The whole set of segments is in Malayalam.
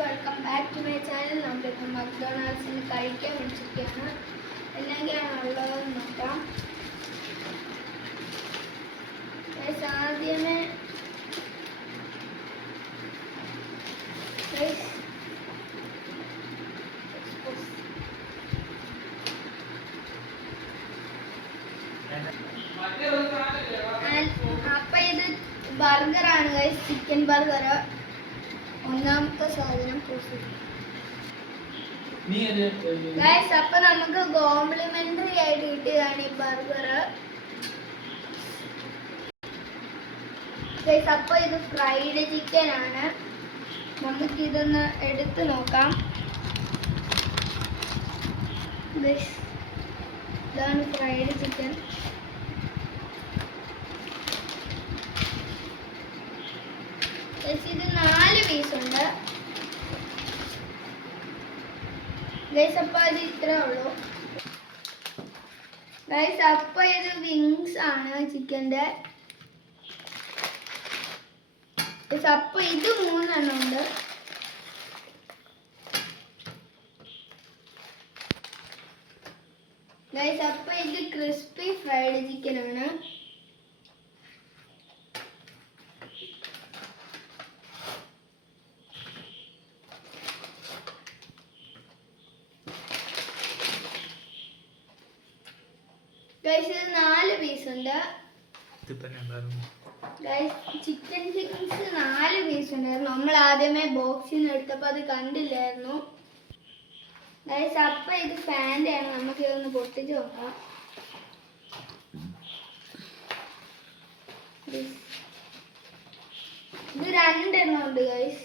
Welcome back to my channel. നമ്മളിപ്പോൾ മക്ഡൊണാൾഡ്സിന് കഴിക്കാൻ വിളിച്ചിരിക്കുകയാണ്. എന്തൊക്കെയാണ് ഉള്ളതെന്ന് നോക്കാം. ആദ്യമേ അപ്പൊ ഇത് ബർഗറാണ് ഗൈസ്, ചിക്കൻ ബർഗർ. ഒന്നാമത്തെ സാധനം ഗൈസ്. അപ്പൊ നമുക്ക് കോംപ്ലിമെന്ററി ആയിട്ട് കിട്ടിയതാണ് ഈ ബർഗർ ഗൈസ്. അപ്പൊ ഇത് ഫ്രൈഡ് ചിക്കൻ ആണ്. നമുക്ക് ഇതൊന്ന് എടുത്ത് നോക്കാം ഗൈസ്. ഇതാണ് ഫ്രൈഡ് ചിക്കൻ. ഇത് 4 പീസ് ഉണ്ട് ഗൈസ്. അപ്പൊ അത് ഇത്രേ ഉള്ളൂ ഗൈസ്. അപ്പൊ ഇത് വിങ്സ് ആണ് ചിക്കൻ്റെ. അപ്പൊ ഇത് 3 എണ്ണം ഉണ്ട് ഗൈസ്. അപ്പൊ ഇത് ക്രിസ്പി ഫ്രൈഡ് ചിക്കൻ ആണ്. ഗൈസ് ഇത് 4 പീസ് ഉണ്ട് ഗൈസ്. ചിക്കൻ ചിക്കൻസ് 4 പീസ് ഉണ്ടായിരുന്നു. നമ്മൾ ആദ്യമേ ബോക്സിൽ നിന്ന് എടുത്തപ്പോൾ അത് കണ്ടില്ലായിരുന്നു ഗൈസ്. അപ്പൊ ഇത് ഫാൻ്റെ ആണ്. നമുക്ക് ഇതൊന്ന് പൊട്ടിച്ച് നോക്കാം. ഇത് 2 എണ്ണം ഉണ്ട് ഗൈസ്.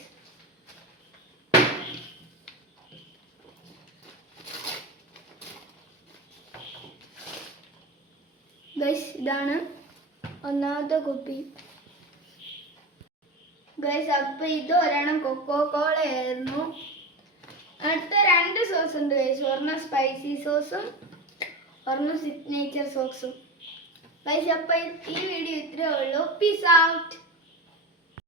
ഗൈസ് ഇതാണ് ഒന്നാമത്തെ കുപ്പി ഗൈസ്. അപ്പൊ ഇത് ഒരെണ്ണം കൊക്കോ കോള ആയിരുന്നു. അടുത്ത 2 സോസ് ഉണ്ട് ഗൈസ്. ഒരെണ്ണം സ്പൈസി സോസും ഒരെണ്ണം സിഗ്നേച്ചർ സോസും ഗൈസ്. അപ്പൊ ഈ വീഡിയോ ഇത്രേ ഉള്ളൂ. Peace out.